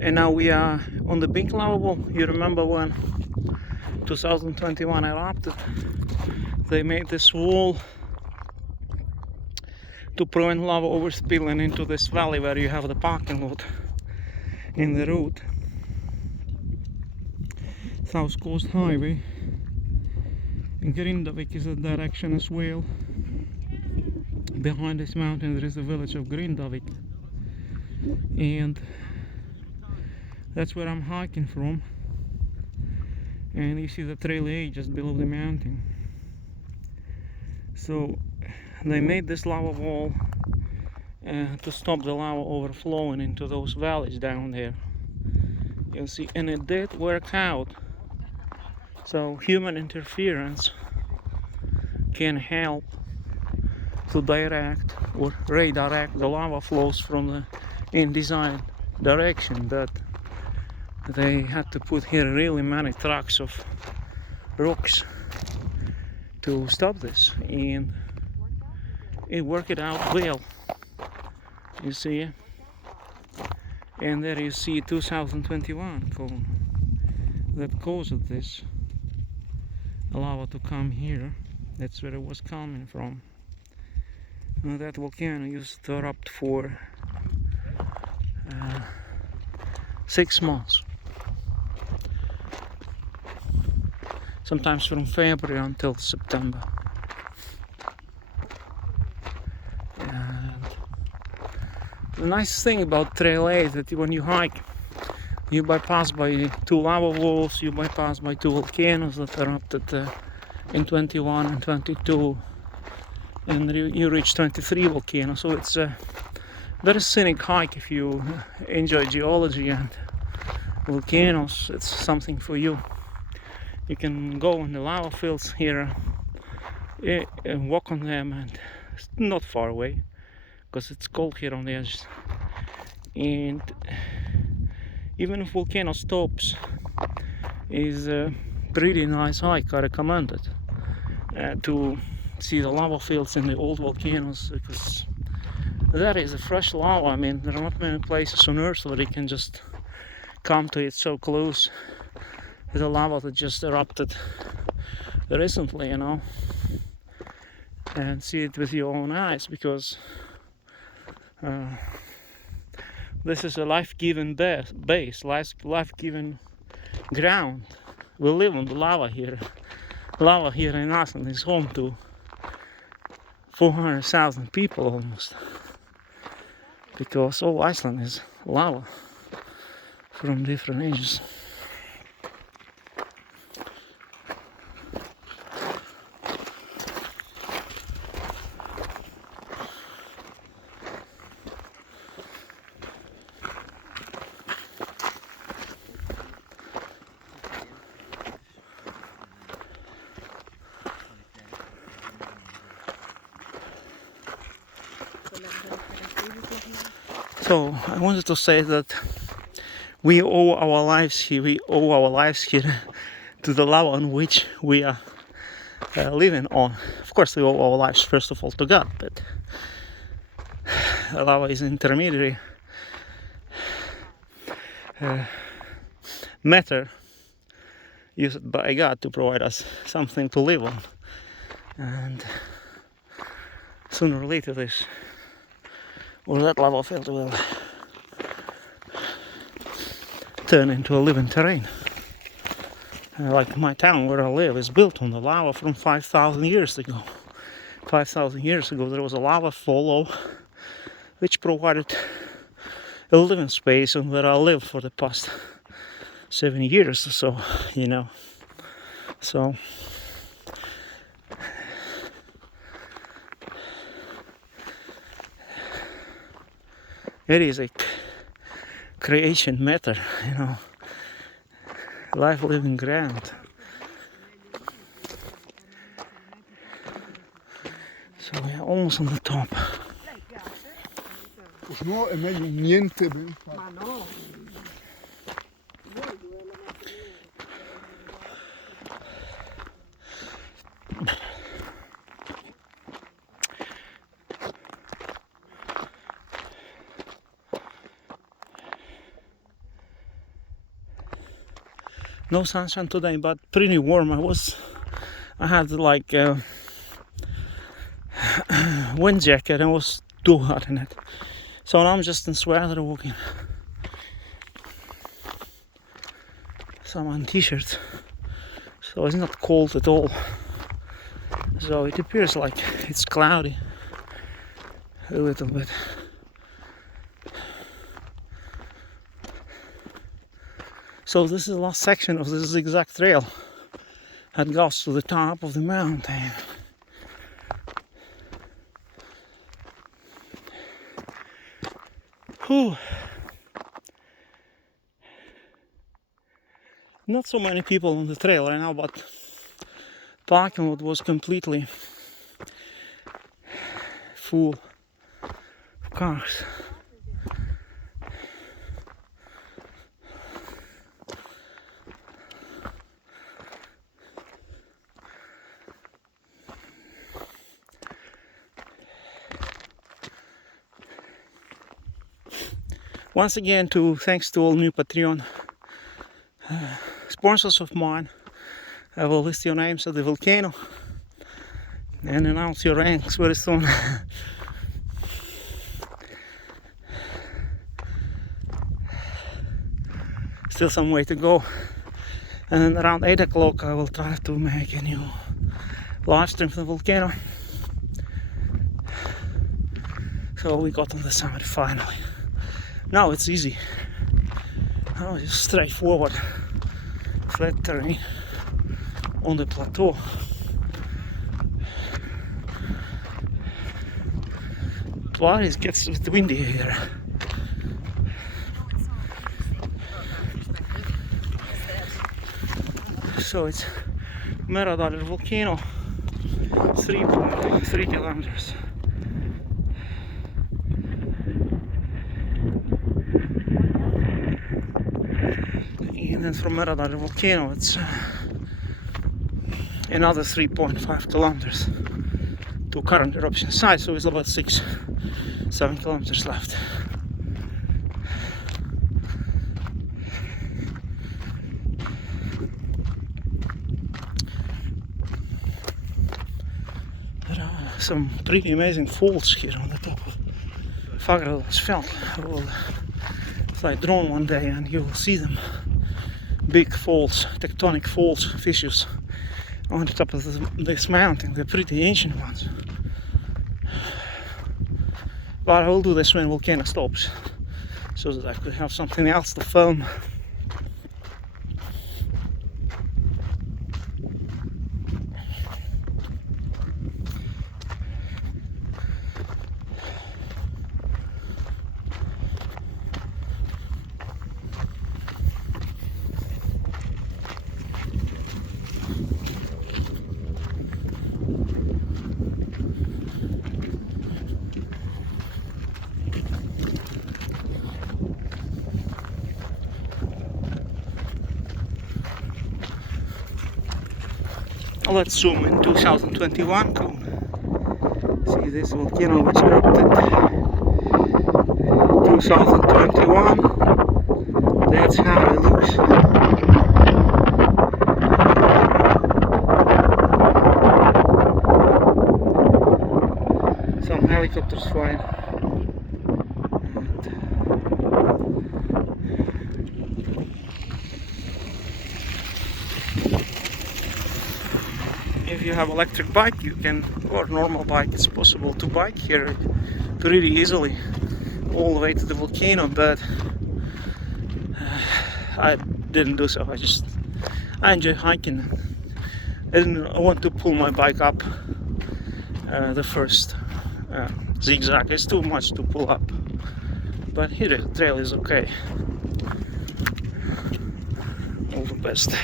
And now we are on the big lava wall. You remember when 2021 erupted? They made this wall to prevent lava overspilling into this valley where you have the parking lot in the road. South Coast Highway. And Grindavik is a direction as well. Behind this mountain there is the village of Grindavik. And that's where I'm hiking from. And you see the trail A just below the mountain. So they made this lava wall to stop the lava overflowing into those valleys down there. You see, and it did work out. So human interference can help to direct or redirect the lava flows from the indesired direction, but they had to put here really many trucks of rocks to stop this, and it worked out well. You see, and there you see 2021 cone that caused this lava to come here. That's where it was coming from. And that volcano used to erupt for 6 months, sometimes from February until September. And the nice thing about Trail A is that when you hike, you bypass by 2 lava walls, you bypass by 2 volcanoes that erupted in 21 and 22, and you reach 23 volcanoes. So it's a very scenic hike if you enjoy geology and volcanoes. It's something for you. You can go in the lava fields here and walk on them, and it's not far away because it's cold here on the edge. And even if volcano stops, is a pretty nice hike. I recommend it to see the lava fields in the old volcanoes, because that is a fresh lava. I mean, there are not many places on Earth where you can just come to it so close. The lava that just erupted recently, you know, and see it with your own eyes, because this is a life-giving base, life-giving ground. We live on the lava here. Lava here in Iceland is home to 400,000 people almost, because all Iceland is lava from different ages. So I wanted to say that we owe our lives here. We owe our lives here to the lava on which we are living on. Of course, we owe our lives first of all to God, but lava is an intermediary matter used by God to provide us something to live on, and sooner or later this or that lava field will turn into a living terrain. Like my town where I live is built on the lava from 5,000 years ago. 5,000 years ago there was a lava flow which provided a living space, and where I live for the past 7 years or so, you know. So it is a creation matter, you know, life living ground. So we are almost on the top. Pues no, es medio miente, ¿ves? No sunshine today, but pretty warm. I had like a wind jacket and it was too hot in it. So now I'm just in sweater walking. So I'm on t-shirts. So it's not cold at all. So it appears like it's cloudy a little bit. So this is the last section of this zigzag trail that goes to the top of the mountain. Whew. Not so many people on the trail right now, but parking lot was completely full of cars. Once again, thanks to all new Patreon sponsors of mine. I will list your names at the volcano and announce your ranks very soon. Still some way to go, and then around 8 o'clock I will try to make a new live stream from the volcano. So we got on the summit finally. Now it's easy. Now it's just straightforward, flat terrain on the plateau. But it gets a bit windy here. So it's Meradar volcano, 3.3 kilometers. And then from Meradar volcano it's another 3.5 kilometers to current eruption site, so it's about 6-7 kilometers left. There are some pretty amazing falls here on the top of Fagerholmsfjall. I will fly drone one day and you will see them. Big falls, tectonic falls, fissures on the top of this mountain. They're pretty ancient ones. But I will do this when volcano stops, so that I could have something else to film. Let's zoom in 2021. See this volcano which erupted 2021. That's how it looks. Some helicopters flying. If you have electric bike, you can, or normal bike, it's possible to bike here pretty easily all the way to the volcano, but I didn't do so. I enjoy hiking. I didn't want to pull my bike up the first zigzag. It's too much to pull up, but here the trail is okay. All the best.